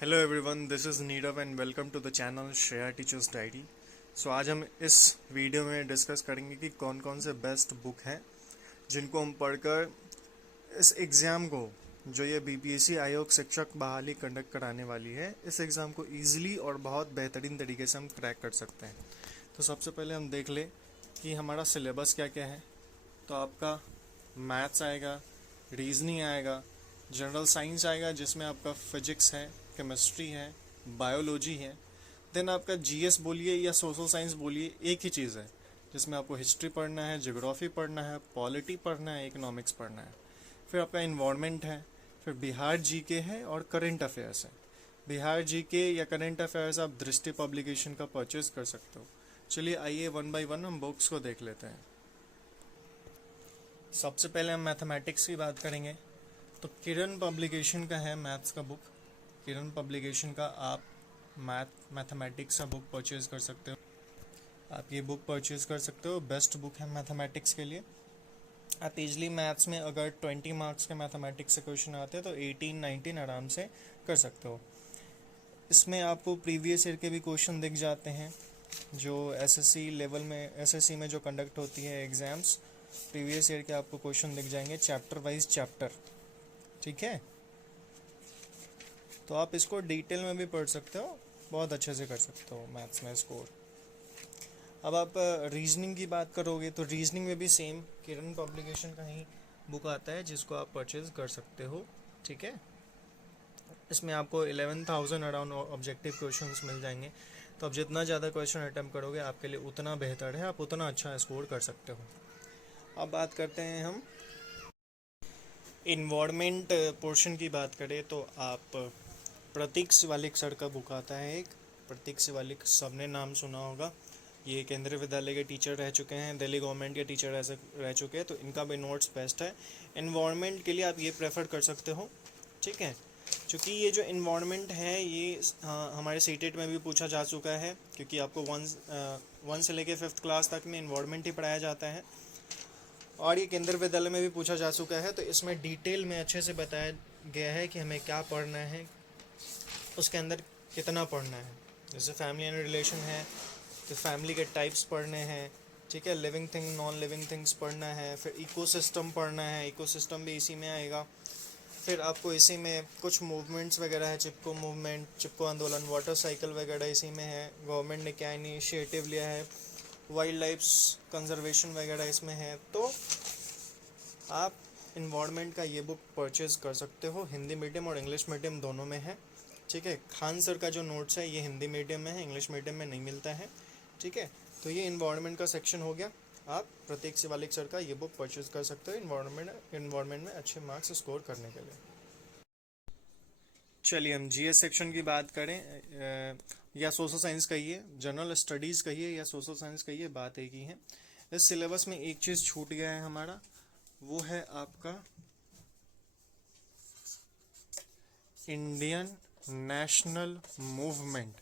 Hello everyone, this is Nirav and welcome to the channel Shreya teachers diary. सो आज हम इस वीडियो में डिस्कस करेंगे कि कौन कौन से बेस्ट बुक हैं जिनको हम पढ़कर इस एग्ज़ाम को, जो ये बीपीएससी आयोग शिक्षक बहाली कंडक्ट कराने वाली है, इस एग्ज़ाम को ईजिली और बहुत बेहतरीन तरीके से हम क्रैक कर सकते हैं। तो सबसे पहले हम देख लें कि हमारा सिलेबस क्या क्या है। तो आपका मैथ्स आएगा, रीजनिंग आएगा, जनरल साइंस आएगा जिसमें आपका फिजिक्स है, केमिस्ट्री है, बायोलॉजी है। देन आपका जीएस बोलिए या सोशल साइंस बोलिए, एक ही चीज़ है जिसमें आपको हिस्ट्री पढ़ना है, ज्योग्राफी पढ़ना है, पॉलिटी पढ़ना है, इकोनॉमिक्स पढ़ना है। फिर आपका इन्वायरमेंट है, फिर बिहार जीके है और करंट अफेयर्स है। बिहार जीके या करंट अफेयर्स आप दृष्टि पब्लिकेशन का परचेज कर सकते हो। चलिए आइए वन बाय वन हम बुक्स को देख लेते हैं। सबसे पहले हम मैथमेटिक्स की बात करेंगे। तो किरण पब्लिकेशन का है मैथ्स का बुक। किरण पब्लिकेशन का आप मैथमेटिक्स का बुक परचेज कर सकते हो। आप ये बुक परचेज कर सकते हो, बेस्ट बुक है मैथमेटिक्स के लिए। आप इजली मैथ्स में अगर 20 मार्क्स के मैथमेटिक्स से क्वेश्चन आते हैं तो 18-19 आराम से कर सकते हो। इसमें आपको प्रीवियस ईयर के भी क्वेश्चन दिख जाते हैं, जो एसएससी लेवल में, एसएससी में जो कंडक्ट होती है एग्ज़ाम्स, प्रीवियस ईयर के आपको क्वेश्चन दिख जाएंगे चैप्टर वाइज चैप्टर। ठीक है, तो आप इसको डिटेल में भी पढ़ सकते हो, बहुत अच्छे से कर सकते हो मैथ्स में स्कोर। अब आप रीजनिंग की बात करोगे तो रीजनिंग में भी सेम किरण पब्लिकेशन का ही बुक आता है जिसको आप परचेज कर सकते हो। ठीक है, इसमें आपको 11,000 अराउंड ऑब्जेक्टिव क्वेश्चंस मिल जाएंगे। तो आप जितना ज़्यादा क्वेश्चन अटैम्प्ट करोगे आपके लिए उतना बेहतर है, आप उतना अच्छा स्कोर कर सकते हो। अब बात करते हैं हम इन्वायरमेंट पोर्शन की। बात करें तो आप प्रतीक शिवालिक सर का बुक आता है एक। प्रतीक शिवालिक सबने नाम सुना होगा, ये केंद्रीय विद्यालय के टीचर रह चुके हैं, दिल्ली गवर्नमेंट के टीचर रह चुके हैं, तो इनका भी नोट्स बेस्ट है। इन्वायरमेंट के लिए आप ये प्रेफर कर सकते हो। ठीक है, क्योंकि ये जो इन्वायरमेंट है ये हमारे सीटेट में भी पूछा जा चुका है, क्योंकि आपको वन से लेके 5th क्लास तक में इन्वायरमेंट ही पढ़ाया जाता है, और ये केंद्रीय विद्यालय में भी पूछा जा चुका है। तो इसमें डिटेल में अच्छे से बताया गया है कि हमें क्या पढ़ना है, उसके अंदर कितना पढ़ना है। जैसे फैमिली एंड रिलेशन है तो फैमिली के टाइप्स पढ़ने हैं। ठीक है, living thing non living things पढ़ना है। फिर इकोसिस्टम पढ़ना है, इकोसिस्टम भी इसी में आएगा। फिर आपको इसी में कुछ मूवमेंट्स वगैरह है, चिपको मूवमेंट, चिपको आंदोलन, वाटर साइकिल वगैरह इसी में है। गवर्नमेंट ने क्या इनिशिएटिव लिया है, वाइल्ड लाइफ कंजर्वेशन वगैरह इसमें है। तो आप इन्वायरमेंट का ये बुक परचेज़ कर सकते हो। हिंदी मीडियम और इंग्लिश मीडियम दोनों में है। ठीक है, खान सर का जो नोट्स है ये हिंदी मीडियम में है, इंग्लिश मीडियम में नहीं मिलता है। ठीक है, तो ये इन्वायरमेंट का सेक्शन हो गया। आप प्रतीक शिवालिक सर का ये बुक परचेज कर सकते हो इन्वायरमेंट में अच्छे मार्क्स स्कोर करने के लिए। चलिए हम जीएस सेक्शन की बात करें, या सोशल साइंस कहिए, जनरल स्टडीज़ कहिए या सोशल साइंस कहिए, बात एक ही है। इस सिलेबस में एक चीज़ छूट गया है हमारा, वो है आपका इंडियन नेशनल मूवमेंट।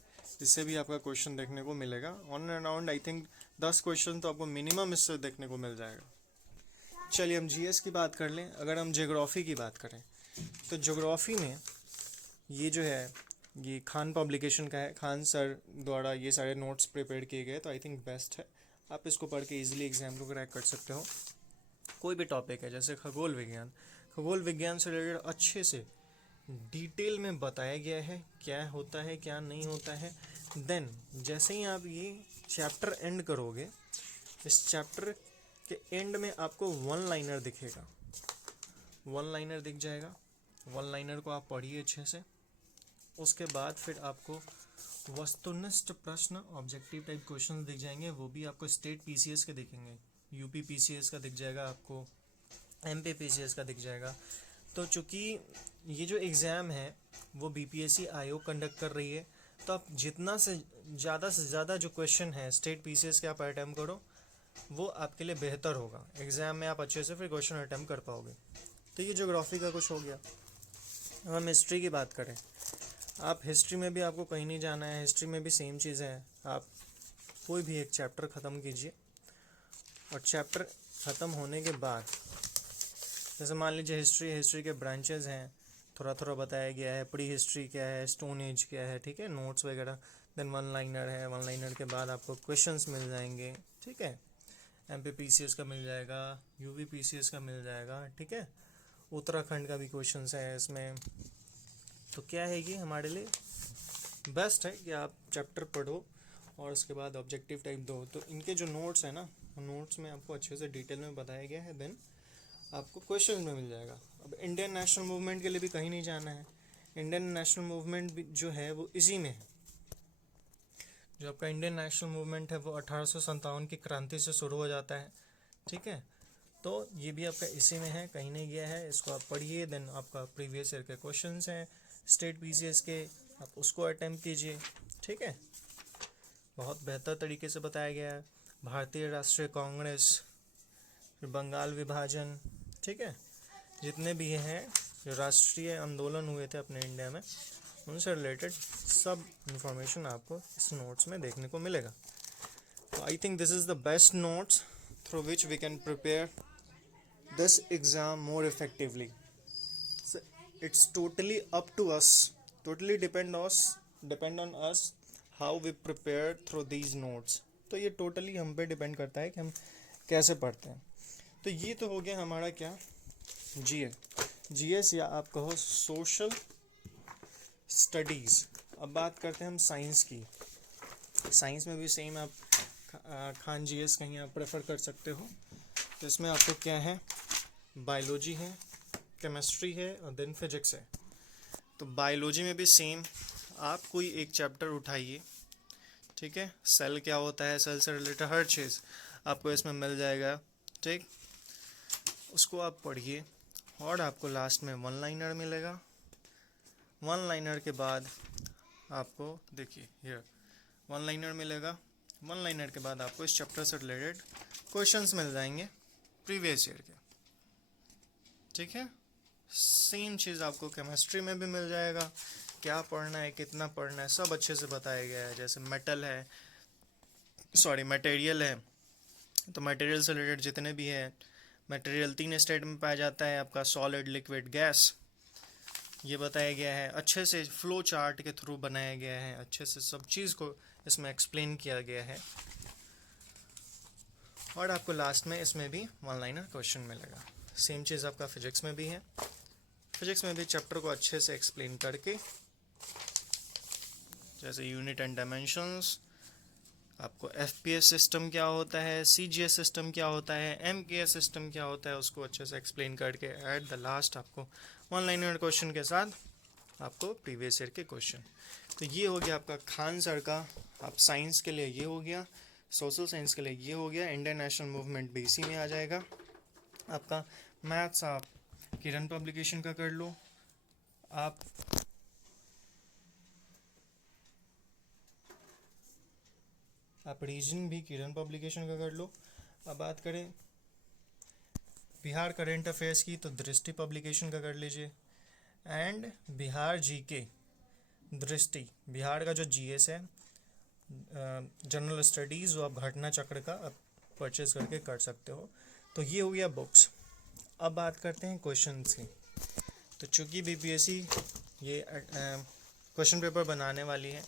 इससे भी आपका क्वेश्चन देखने को मिलेगा। On and around I think 10 question तो आपको मिनिमम इससे देखने को मिल जाएगा। चलिए हम जीएस की बात कर लें। अगर हम ज्योग्राफी की बात करें तो ज्योग्राफी में ये जो है ये खान पब्लिकेशन का है, खान सर द्वारा ये सारे नोट्स प्रिपेयर किए गए, तो आई थिंक बेस्ट है। आप इसको पढ़ के ईजिली एग्जाम को क्रैक कर सकते हो। कोई भी टॉपिक है जैसे खगोल विज्ञान, खगोल विज्ञान से रिलेटेड अच्छे से डिटेल में बताया गया है क्या होता है क्या नहीं होता है। देन जैसे ही आप ये चैप्टर एंड करोगे, इस चैप्टर के एंड में आपको वन लाइनर दिखेगा, वन लाइनर दिख जाएगा। वन लाइनर को आप पढ़िए अच्छे से। उसके बाद फिर आपको वस्तुनिष्ठ प्रश्न, ऑब्जेक्टिव टाइप क्वेश्चन दिख जाएंगे, वो भी आपको स्टेट पीसीएस के दिखेंगे, यूपी पीसीएस का दिख जाएगा, आपको एमपी पीसीएस का दिख जाएगा। तो चूँकि ये जो एग्ज़ाम है वो बीपीएससी आयोग कंडक्ट कर रही है, तो आप जितना से ज़्यादा जो क्वेश्चन है स्टेट पीसीएस के आप अटैम्प्ट करो, वो आपके लिए बेहतर होगा। एग्ज़ाम में आप अच्छे से फिर क्वेश्चन अटैम्प्ट कर पाओगे। तो ये ज्योग्राफी का कुछ हो गया। हम हिस्ट्री की बात करें, आप हिस्ट्री में भी आपको कहीं नहीं जाना है, हिस्ट्री में भी सेम चीज़ है। आप कोई भी एक चैप्टर ख़त्म कीजिए, और चैप्टर ख़त्म होने के बाद जैसे मान लीजिए हिस्ट्री के ब्रांचेस हैं, थोड़ा थोड़ा बताया गया है, प्री हिस्ट्री क्या है, स्टोन एज क्या है, ठीक है, नोट्स वगैरह। देन वन लाइनर है, वन लाइनर के बाद आपको क्वेश्चंस मिल जाएंगे, ठीक है। MPPCS का मिल जाएगा, UPPCS का मिल जाएगा, ठीक है। उत्तराखंड का भी क्वेश्चंस है इसमें। तो क्या है, ये हमारे लिए बेस्ट है कि आप चैप्टर पढ़ो और उसके बाद ऑब्जेक्टिव टाइप दो। तो इनके जो नोट्स है ना, नोट्स में आपको अच्छे से डिटेल में बताया गया है, देन आपको क्वेश्चन में मिल जाएगा। अब इंडियन नेशनल मूवमेंट के लिए भी कहीं नहीं जाना है, इंडियन नेशनल मूवमेंट भी जो है वो इसी में है। जो आपका इंडियन नेशनल मूवमेंट है वो 1857 की क्रांति से शुरू हो जाता है, ठीक है। तो ये भी आपका इसी में है, कहीं नहीं गया है, इसको आप पढ़िए। देन आपका प्रीवियस ईयर के क्वेश्चंस हैं स्टेट PCS के, आप उसको अटेम्प्ट कीजिए, ठीक है। बहुत बेहतर तरीके से बताया गया है। भारतीय राष्ट्रीय कांग्रेस, फिर बंगाल विभाजन, ठीक है, जितने भी हैं जो राष्ट्रीय आंदोलन हुए थे अपने इंडिया में, उनसे रिलेटेड सब इंफॉर्मेशन आपको इस नोट्स में देखने को मिलेगा। तो I think this is the best notes through which we can prepare this exam more effectively. So it's totally up to us, totally depend on us how we prepare through these notes. तो ये totally हम पे depend करता है कि हम कैसे पढ़ते हैं। तो ये तो हो गया हमारा क्या, GS या आप कहो सोशल स्टडीज़। अब बात करते हैं हम साइंस की। साइंस में भी सेम आप खान GS कहीं आप प्रेफर कर सकते हो। तो इसमें आपको क्या है, बायोलॉजी है, केमिस्ट्री है और देन फिजिक्स है। तो बायोलॉजी में भी सेम आप कोई एक चैप्टर उठाइए, ठीक है। सेल क्या होता है, सेल से रिलेटेड हर चीज़ आपको इसमें मिल जाएगा, ठीक। उसको आप पढ़िए और आपको लास्ट में वन लाइनर मिलेगा। वन लाइनर के बाद आपको देखिए हियर वन लाइनर मिलेगा। वन लाइनर के बाद आपको इस चैप्टर से रिलेटेड क्वेश्चंस मिल जाएंगे प्रीवियस ईयर के, ठीक है। सेम चीज़ आपको केमिस्ट्री में भी मिल जाएगा, क्या पढ़ना है, कितना पढ़ना है, सब अच्छे से बताया गया है। जैसे मटेरियल है, तो मटेरियल से रिलेटेड जितने भी है, मटेरियल 3 स्टेट में पाया जाता है, आपका सॉलिड, लिक्विड, गैस, ये बताया गया है। अच्छे से फ्लो चार्ट के थ्रू बनाया गया है, अच्छे से सब चीज़ को इसमें एक्सप्लेन किया गया है। और आपको लास्ट में इसमें भी वन लाइनर क्वेश्चन मिलेगा। सेम चीज़ आपका फिजिक्स में भी है। फिजिक्स में भी चैप्टर को अच्छे से एक्सप्लेन करके, जैसे यूनिट एंड डायमेंशंस, आपको FPS सिस्टम क्या होता है, CGS सिस्टम क्या होता है, MKS सिस्टम क्या होता है, उसको अच्छे से एक्सप्लेन करके एट द लास्ट आपको वन लाइनर क्वेश्चन के साथ आपको प्रीवियस ईयर के क्वेश्चन। तो ये हो गया आपका खान सर का। आप साइंस के लिए ये हो गया, सोशल साइंस के लिए ये हो गया, इंडियन नेशनल मूवमेंट भी इसी में आ जाएगा। आपका मैथ्स आप किरण पब्लिकेशन का कर लो, आप रीजन भी किरण पब्लिकेशन का कर लो। अब बात करें बिहार करेंट अफेयर्स की, तो दृष्टि पब्लिकेशन का कर लीजिए। एंड बिहार GK दृष्टि, बिहार का जो GS है, जनरल स्टडीज़, वो आप घटना चक्र का आप परचेज करके कर सकते हो। तो ये हो गया बुक्स। अब बात करते हैं क्वेश्चंस की। तो चूँकि BPSC ये क्वेश्चन पेपर बनाने वाली है,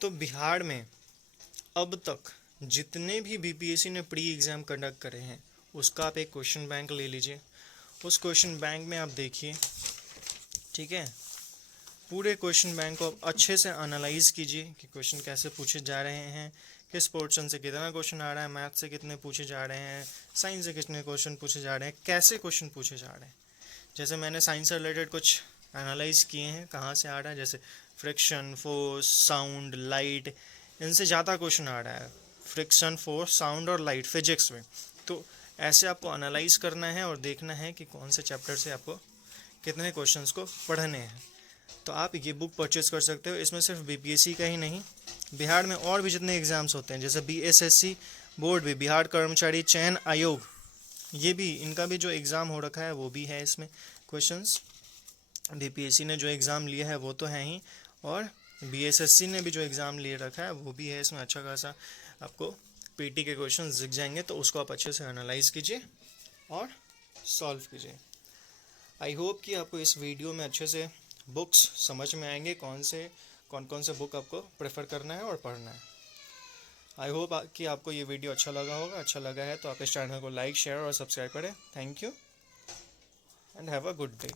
तो बिहार में अब तक जितने भी BPSC ने प्री एग्ज़ाम कंडक्ट करे हैं, उसका आप एक क्वेश्चन बैंक ले लीजिए। उस क्वेश्चन बैंक में आप देखिए, ठीक है, पूरे क्वेश्चन बैंक को आप अच्छे से एनालाइज कीजिए कि क्वेश्चन कैसे पूछे जा रहे हैं, किस पोर्शन से कितना क्वेश्चन आ रहा है, मैथ से कितने पूछे जा रहे हैं, साइंस से कितने क्वेश्चन पूछे जा रहे हैं, कैसे क्वेश्चन पूछे जा रहे हैं। जैसे मैंने साइंस से रिलेटेड कुछ एनालाइज किए हैं, कहाँ से आ रहा है, जैसे फ्रिक्शन, फोर्स, साउंड, लाइट, इनसे ज़्यादा क्वेश्चन आ रहा है, फ्रिक्शन, फोर्स, साउंड और लाइट फिजिक्स में। तो ऐसे आपको एनालाइज करना है और देखना है कि कौन से चैप्टर से आपको कितने क्वेश्चंस को पढ़ने हैं। तो आप ये बुक परचेज कर सकते हो। इसमें सिर्फ BPSC का ही नहीं, बिहार में और भी जितने एग्ज़ाम्स होते हैं, जैसे BSSC बोर्ड भी, बिहार कर्मचारी चयन आयोग, ये भी, इनका भी जो एग्ज़ाम हो रखा है वो भी है इसमें क्वेश्चंस। BPSC ने जो एग्ज़ाम लिया है वो तो है ही, और BSSC ने भी जो एग्ज़ाम ले रखा है वो भी है इसमें। अच्छा खासा आपको PT के क्वेश्चन दिख जाएंगे, तो उसको आप अच्छे से एनालाइज कीजिए और सॉल्व कीजिए। आई होप कि आपको इस वीडियो में अच्छे से बुक्स समझ में आएंगे, कौन कौन से बुक आपको प्रेफर करना है और पढ़ना है। आई होप कि आपको ये वीडियो अच्छा लगा होगा। अच्छा लगा है तो आप इस चैनल को लाइक, शेयर और सब्सक्राइब करें। Thank you and have a good day.